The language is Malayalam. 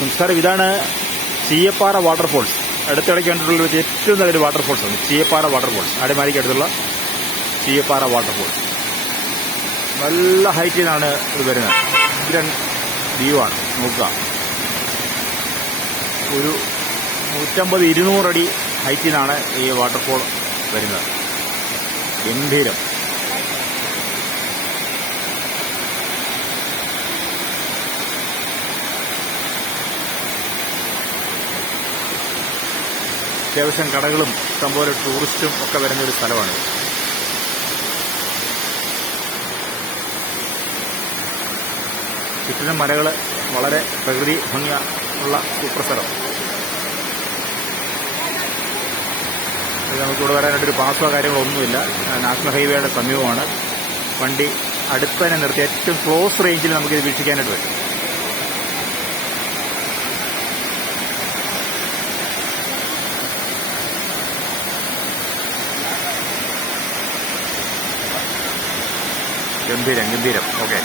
നമസ്കാരം. ഇതാണ് ചീയപ്പാറ വാട്ടർഫോൾസ്. അടുത്തിടയ്ക്ക് കണ്ടിട്ടുള്ള ഏറ്റവും നല്ലൊരു വാട്ടർഫോൾസ് ആണ് ചീയപ്പാറ വാട്ടർഫോൾസ്. അടിമാലിക്ക് അടുത്തുള്ള ചീയപ്പാറ വാട്ടർഫോൾസ്. നല്ല ഹൈറ്റിൽ നിന്നാണ് ഇത് വരുന്നത്. ഉഗ്രൻ വ്യൂ ആണ്. നോക്കുക, ഒരു 150-200 അടി ഹൈറ്റിൽ നിന്നാണ് ഈ വാട്ടർഫോൾ വരുന്നത്. ഗംഭീരം. അത്യാവശ്യം കടകളും ഇഷ്ടംപോലെ ടൂറിസ്റ്റും ഒക്കെ വരുന്ന ഒരു സ്ഥലമാണ്. ചുറ്റിനും മലകൾ, വളരെ പ്രകൃതി ഭംഗി ഉള്ള സൂപ്പർ സ്ഥലം. നമുക്കിവിടെ വരാനായിട്ടൊരു പാസോ കാര്യങ്ങളോ ഒന്നുമില്ല. നാഷണൽ ഹൈവേയുടെ സമീപമാണ്. വണ്ടി അടുത്ത് തന്നെ നിർത്തി ഏറ്റവും ക്ലോസ് റേഞ്ചിൽ നമുക്കിത് വീക്ഷിക്കാനായിട്ട് പറ്റും. ഗംഭീരം. ഓക്കെ.